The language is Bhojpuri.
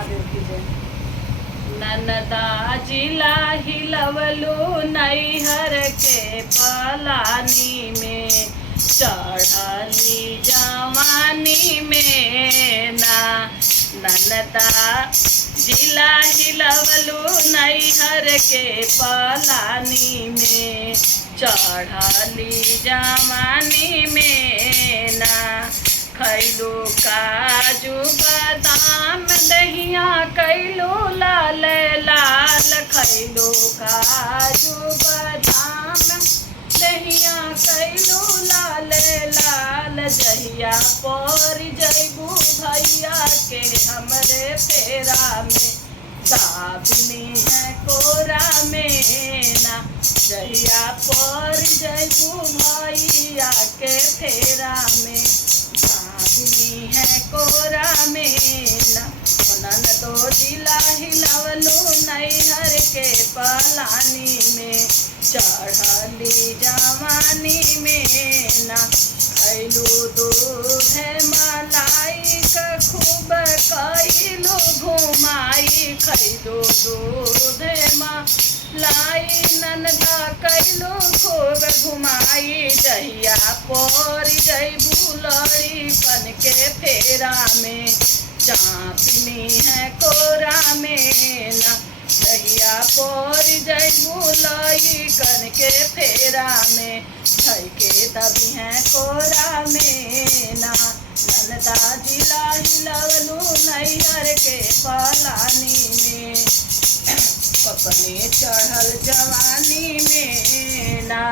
महादेव की जय। ननदा जिला हिलवलू नैहर के पलानी में, चढ़ली जवानी में ना। ननदा जिला हिलवलू नैहर के पलानी में, चढ़ली जवानी में ना। खैलो काजू बादाम दहिया कैलो लाल लाल, खैलो काजू बादाम दहिया कैलो लाल लाल। जहिया पर जैबू भैया के हमरे फेरा में, दाबनी है कोरा में ना। जहिया पर जैबू भैया के फेरा में, दाबनी है कोरा में ना। ननदो जिला हिलवलू नैहर के पलानी में, चढ़ली जवानी में ना। खैलू दूध मलाई का खूब कैलू घुमाई, खैलू दूध मलाई ननदा कैलू खूब घुमाई। जहिया पर जैबू लड़ी कन के फेरा में, चापनी है कोरा में ना। जहिया पर जैबू लड़ी कन के फेरा में, धई के दबी है कोरा में ना। ननदा जिला हिलवलू नैहर के पलानी में, कपने चढ़ल जवानी में ना।